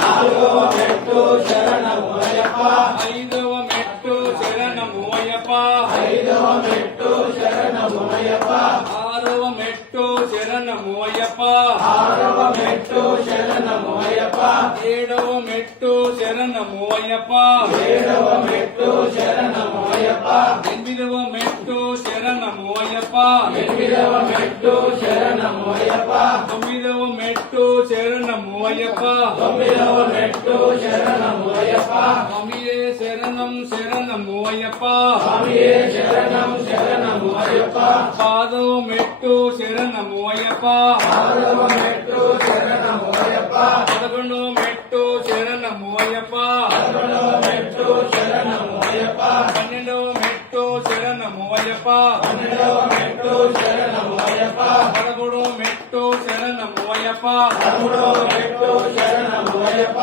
నాలుగవ మెట్టు శరణము అయ్యప్ప ఐదవ మెట్టు శరణము అయ్యప్ప ఐదవ మెట్టు శరణము అయ్యప్ప ఆరవ మెట్టు శరణము అయ్యప్ప ఆరవ మెట్టు శరణము అయ్యప్ప ఏడవ మెట్టు శరణము అయ్యప్ప ఏడవ మెట్టు శరణము అయ్యప్ప ఎనిమిదవ మెట్టు శరణము అయ్యప్ప ఎనిమిదవ మెట్టు శరణము అయ్యప్ప తొమ్మిదవ మెట్టు శరణము అయ్యప్ప తొమ్మిదవ మెట్టు శరణము అయ్యప్ప స్వామియే శరణం శరణము అయ్యప్ప స్వామియే శరణం శరణము అయ్యప్ప పాదవ మెట్టు శరణము అయ్యప్ప పాదవ మెట్టు శరణము అయ్యప్ప పదకొండవ మెట్టు శరణము అయ్యప్ప పదకొండవ మెట్టు శరణము అయ్యప్ప పన్నెండవ మెట్టు శరణము అయ్యప్ప పన్నెండవ మెట్టు శరణము అయ్యప్ప పదమూడవ మెట్టు శరణము అయ్యప్ప పదమూడవ మెట్టు శరణము అయ్యప్ప